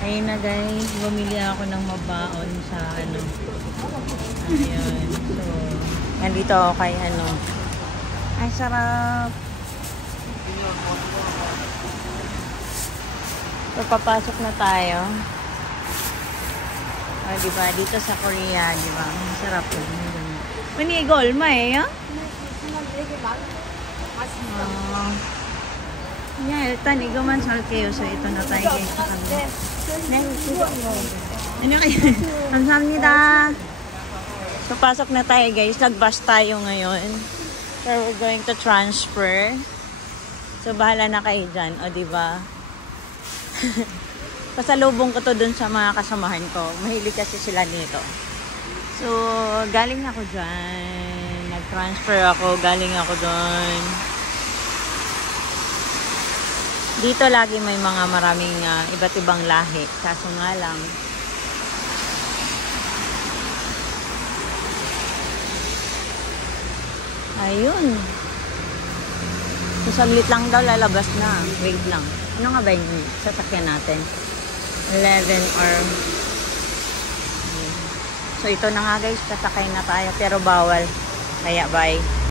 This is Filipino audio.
Ayun na guys, bumili ako ng mabaon sa ano. Ayun. So, nandito ako kay ano. Ay, sarap. So, papasok na tayo. O, diba? Dito sa Korea, diba? Masarap po. Mani golma eh, ha? Yeah, 일단 이거만 살게요. So, ito na tayo guys sa kanila. Ano kayo? Kamsahamnida. So, pasok na tayo guys. Nag-bus tayo ngayon. So, we're going to transfer. So, bahala na kayo dyan. O, diba? Pasalubong ko to dun sa mga kasamahan ko. Mahilig kasi sila nito. So, galing ako dyan. Nag-transfer ako. Galing ako dun. Dito lagi may mga maraming iba't ibang lahi. Kaso nga lang, ayun. So, saglit lang daw lalabas na. Wait lang. Ano nga ba yung sasakyan natin? 11 or... So, ito na nga guys. Sasakay na tayo. Pero bawal. Kaya bye.